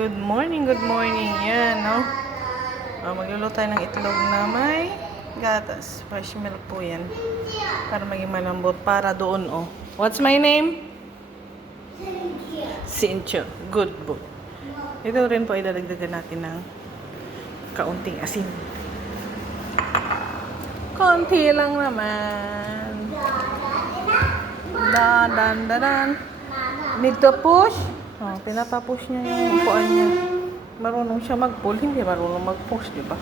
Good morning, good morning. Yan, no? Magluluto tayo ng itlog na may gatas. Fresh milk po yan. Para maging malambot. Para doon, oh. What's my name? Cynthia. Good boy. Ito rin po, idadagdagan natin ng kaunting asin. Konti lang naman. Dan. Need to push? Oh, pinapapush niya yung upuan niya. Marunong siya mag-pull, hindi marunong mag-push, di ba?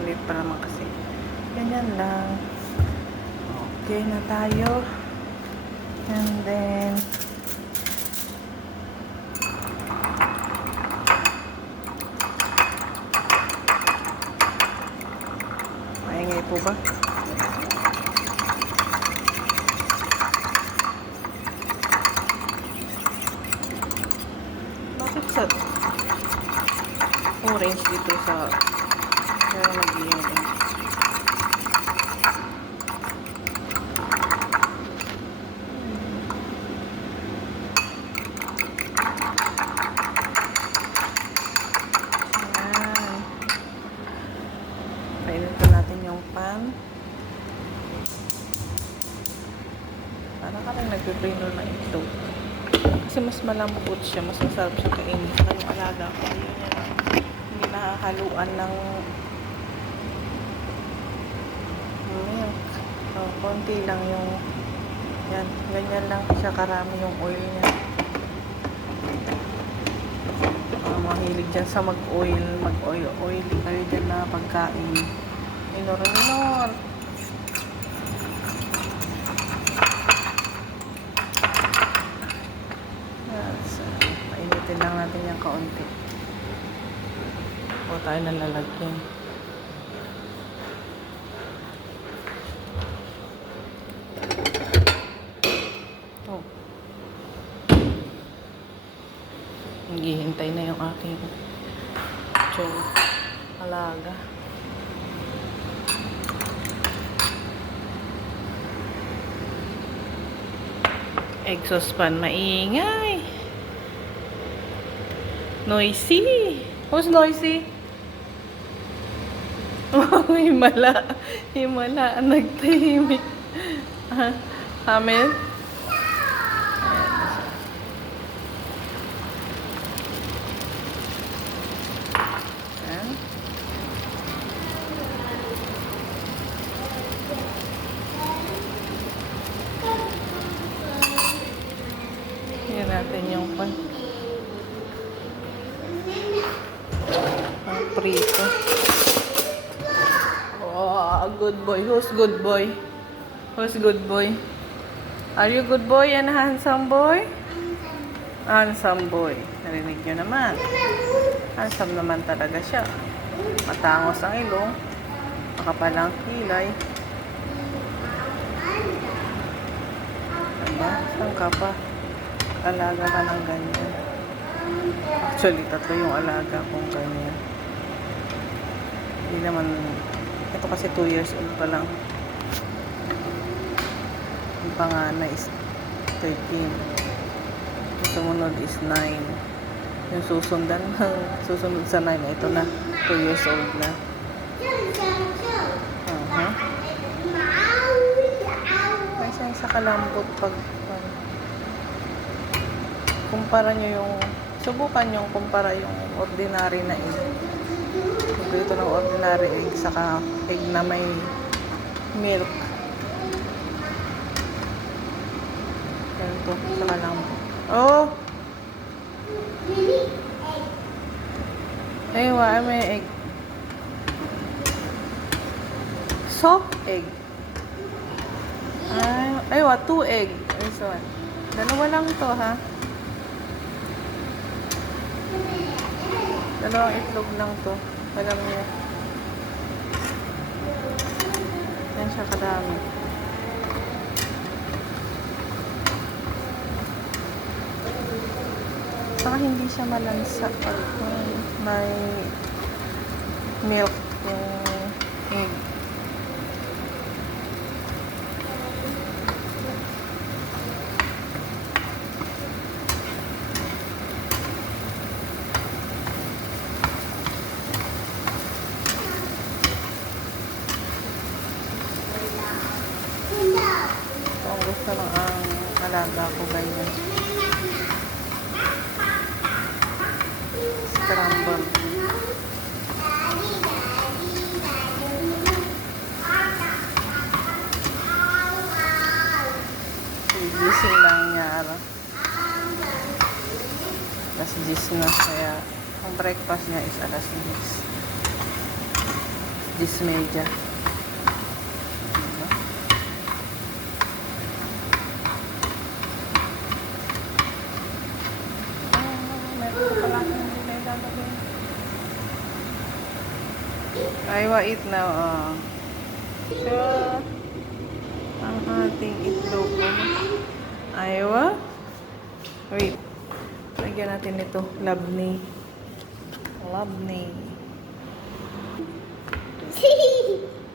Hindi pa naman kasi. Ganyan lang. Okay na tayo. And then, maingay po ba? Bakit sa orange dito sa kaya nag-iingay? Painitin natin yung pan. Para ka rin nagpiprino ng itlog. Kasi mas malambot siya, mas masarap siya kainin. Saka yung alaga ko, ayun niya lang. Hindi nakakaluan ng milk. So, konti lang yung yan, ganyan lang siya karami yung oil niya. Mahilig dyan sa mag-oil kayo dyan na pagkain. Minor. Painitin lang natin yung kaunti. O tayo nalalagyan. Oh. Naghihintay na yung aking alaga. Exhaust fan, maingay. Noisy. Who's noisy? Oh, himala. Himala. Nagtahimik. Hamil? Ayan. Yan natin yung pan. Prito. Oh, good boy. Who's good boy? Who's good boy? Are you good boy and handsome boy? Handsome boy. Narinig nyo naman. Handsome naman talaga siya. Matangos ang ilong. Makapal ang kilay. Diba? Saan ka pa? Alaga ka ng ganyan. Actually, 3 yung alaga kong ganyan. Hindi naman, ito kasi 2 years old pa lang. Yung panganay is 13. Yung sumunod is 9. Yung susunod sa 9, ito na, 2 years old na. May sa kalambot pag kumpara nyo yung subukan nyo kumpara yung ordinary na egg. Ito ng ordinary egg saka egg na may milk. Ganito, saka lang. Oh! Aywa, may egg. Soft egg. Aywa, 2 egg. This one. Dalawa lang to, ha? Dalawang itlog lang to. Alam niya. Yan siya kadami. Saka hindi siya malansa pag may milk yung egg. maaga ako ganyan. Scramble. Gising lang niya, alas 10 na, kaya ang breakfast niya is alas 10. 10:30. Diba? Meron ko pala akong hindi na ilalagay. Aywa, eat now. So, ang ating itlog. Aywa. Wait. Lagyan natin ito. Labney.